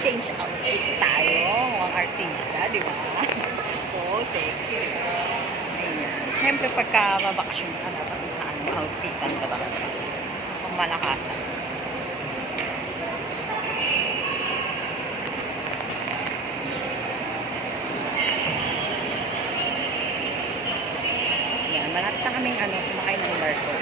Change outfit tayo. Mukhang artista, di ba? Oo, sexy, di ba? Ayan. Siyempre, pagka mabakasyon ka, dapat outfitan ka talaga. Pang malakasan. Ayan. Malapit na kaming sumakay ng barko.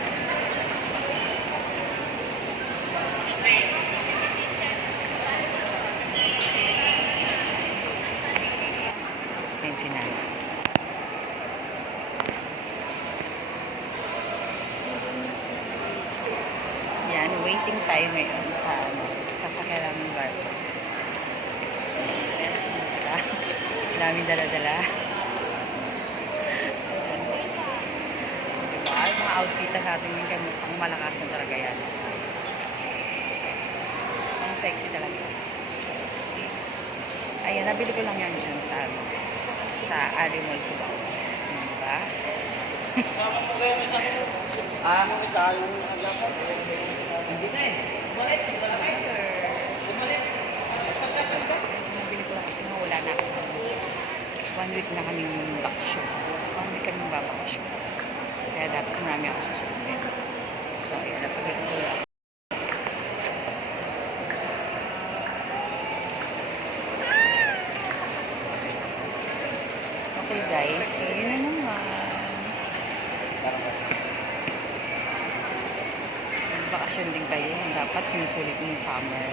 Ayan si Nana. Yan, waiting tayo ngayon sa sasakyan ng barko. Ayan, sila. Daming dala-dala. Diba? Mga outfitan natin yung kami, ang malakas na talaga yan. Ang sexy talaga. Ayan, nabili ko lang yan dyan sa Alimol Cubao. Diba? Hindi na eh. Bumalik. Nabili ko lang kasi nga wala na ako. 1 week na kaming bakasyon. 1 week kaming babakasyon. Kaya dapat marami ako susunod. So, ayan, napagod ko lang. Okay guys, so yun na naman. Bakasyon din kayo. Dapat sinusulit mo yung summer.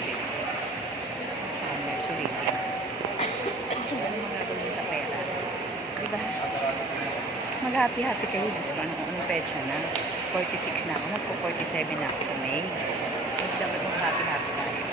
Summer, sulitin. Ano mga gawin sa pera? Diba? Mag-happy-happy kayo. Diyos ko, anong petsa na? 46 na ako. Magpo-47 na ako sa May. Dapat mag-happy-happy tayo.